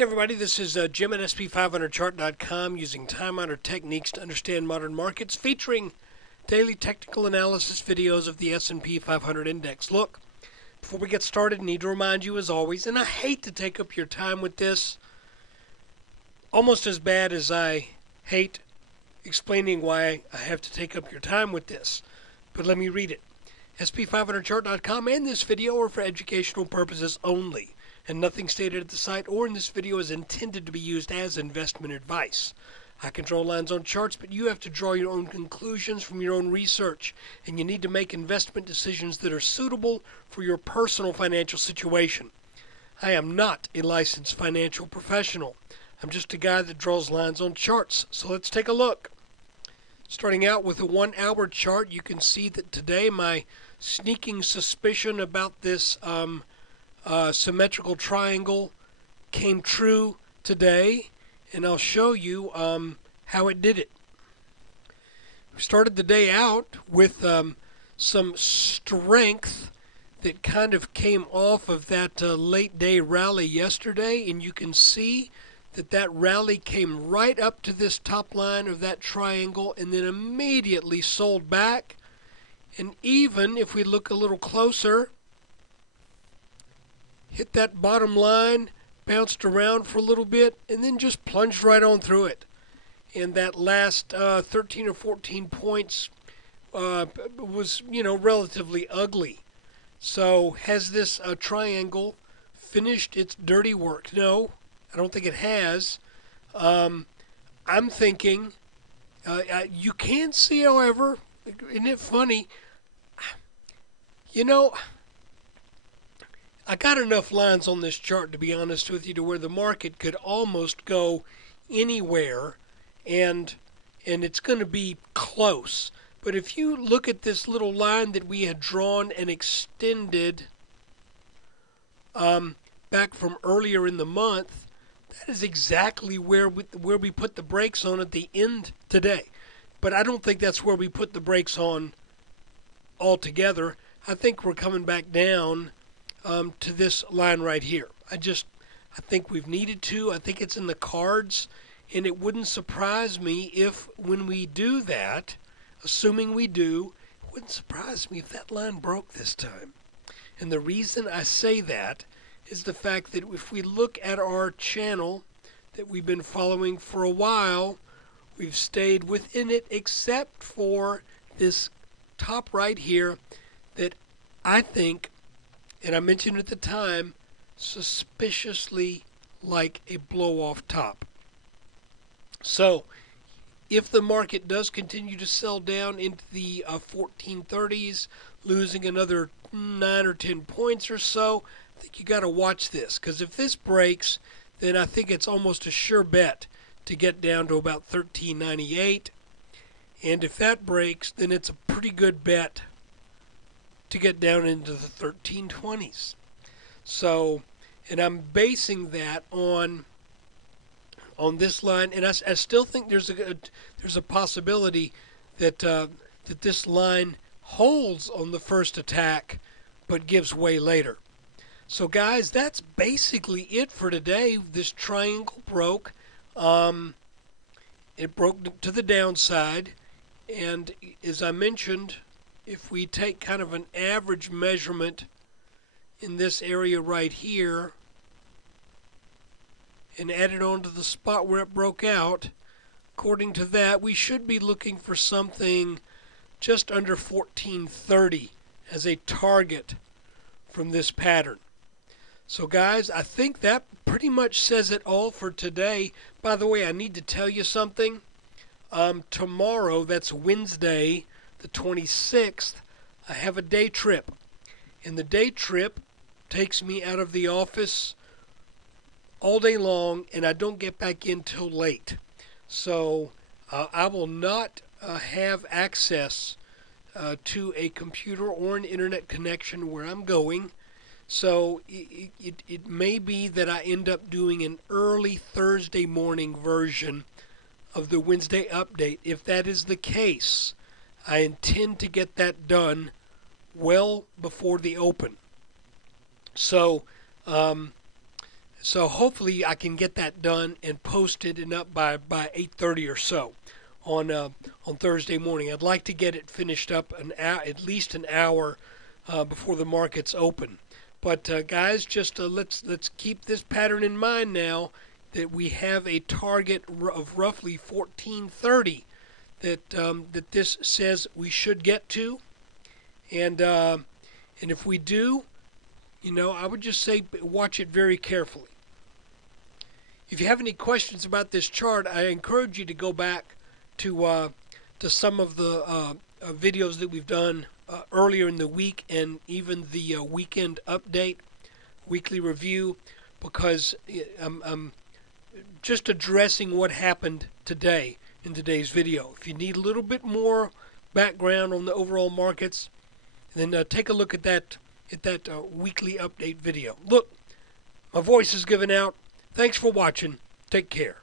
Hey everybody, this is Jim at SP500chart.com using time-honored techniques to understand modern markets, featuring daily technical analysis videos of the S&P 500 index. Look, before we get started, I need to remind you as always, and I hate to take up your time with this, almost as bad as I hate explaining why I have to take up your time with this, but let me read it. SP500chart.com and this video are for educational purposes only, and nothing stated at the site or in this video is intended to be used as investment advice. I can draw lines on charts, but you have to draw your own conclusions from your own research, and you need to make investment decisions that are suitable for your personal financial situation. I am not a licensed financial professional. I'm just a guy that draws lines on charts. So let's take a look. Starting out with a 1-hour chart, you can see that today my sneaking suspicion about this symmetrical triangle came true today, and I'll show you how it did it. We started the day out with some strength that kind of came off of that late day rally yesterday, and you can see that rally came right up to this top line of that triangle and then immediately sold back. And even if we look a little closer, hit that bottom line, bounced around for a little bit, and then just plunged right on through it. And that last 13 or 14 points was, relatively ugly. So has this triangle finished its dirty work? No, I don't think it has. I'm thinking, you can see, however, isn't it funny? I got enough lines on this chart, to be honest with you, to where the market could almost go anywhere, and it's going to be close. But if you look at this little line that we had drawn and extended back from earlier in the month, that is exactly where we put the brakes on at the end today. But I don't think that's where we put the brakes on altogether. I think we're coming back down to this line right here. I think we've needed to. I think it's in the cards, and it wouldn't surprise me if when we do that, assuming we do, it wouldn't surprise me if that line broke this time. And the reason I say that is the fact that if we look at our channel that we've been following for a while, we've stayed within it except for this top right here that I think, and I mentioned at the time, suspiciously like a blow-off top. So if the market does continue to sell down into the 1430s, losing another 9 or 10 points or so, I think you got to watch this, because if this breaks, then I think it's almost a sure bet to get down to about 1398. And if that breaks, then it's a pretty good bet to get down into the 1320s. So, and I'm basing that on this line, and I still think there's a possibility that that this line holds on the first attack, but gives way later. So, guys, that's basically it for today. This triangle broke. It broke to the downside, and as I mentioned, if we take kind of an average measurement in this area right here and add it on to the spot where it broke out, according to that, we should be looking for something just under 1430 as a target from this pattern. So guys, I think that pretty much says it all for today. By the way, I need to tell you something. Tomorrow, that's Wednesday, the 26th, I have a day trip. And the day trip takes me out of the office all day long, and I don't get back in till late. So I will not have access to a computer or an internet connection where I'm going. So it may be that I end up doing an early Thursday morning version of the Wednesday update. If that is the case, I intend to get that done well before the open. So So hopefully I can get that done and posted and up by 8:30 or so on Thursday morning. I'd like to get it finished up at least an hour before the markets open. But guys, just let's keep this pattern in mind now, that we have a target of roughly 1430 that this says we should get to, and if we do, I would just say watch it very carefully. If you have any questions about this chart, I encourage you to go back to some of the videos that we've done earlier in the week, and even the weekend update, weekly review, because I'm just addressing what happened today in today's video. If you need a little bit more background on the overall markets, then take a look at that weekly update video. Look, my voice is giving out. Thanks for watching. Take care.